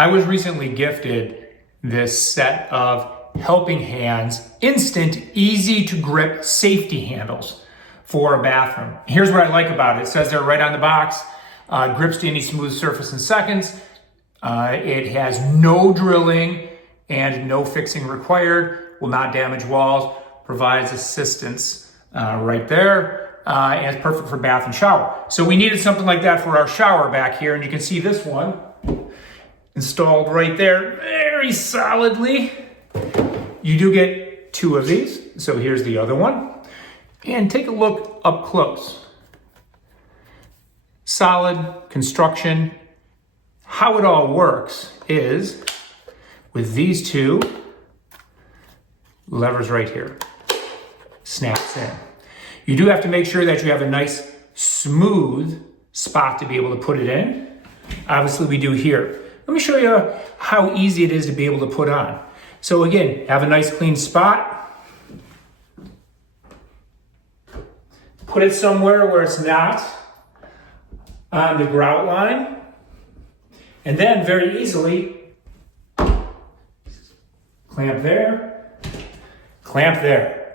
I was recently gifted this set of Helping Hands instant, easy to grip safety handles for a bathroom. Here's what I like about it. It says there right on the box, grips to any smooth surface in seconds. It has no drilling and no fixing required, will not damage walls, provides assistance right there, and it's perfect for bath and shower. So we needed something like that for our shower back here, and you can see this one installed right there very solidly. You do get two of these, so here's the other one. And take a look up close. Solid construction. How it all works is with these two levers right here. Snaps in. You do have to make sure that you have a nice smooth spot to be able to put it in. Obviously we do here. Let me show you how easy it is to be able to put on. So again, have a nice clean spot. Put it somewhere where it's not on the grout line. And then very easily, clamp there, clamp there.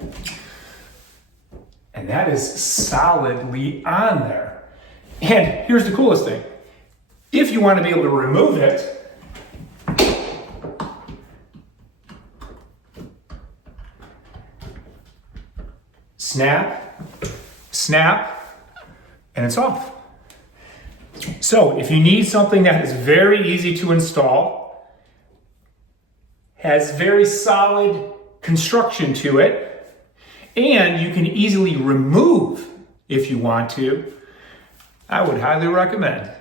And that is solidly on there. And here's the coolest thing. If you want to be able to remove it, snap, snap, and it's off. So if you need something that is very easy to install, has very solid construction to it, and you can easily remove if you want to, I would highly recommend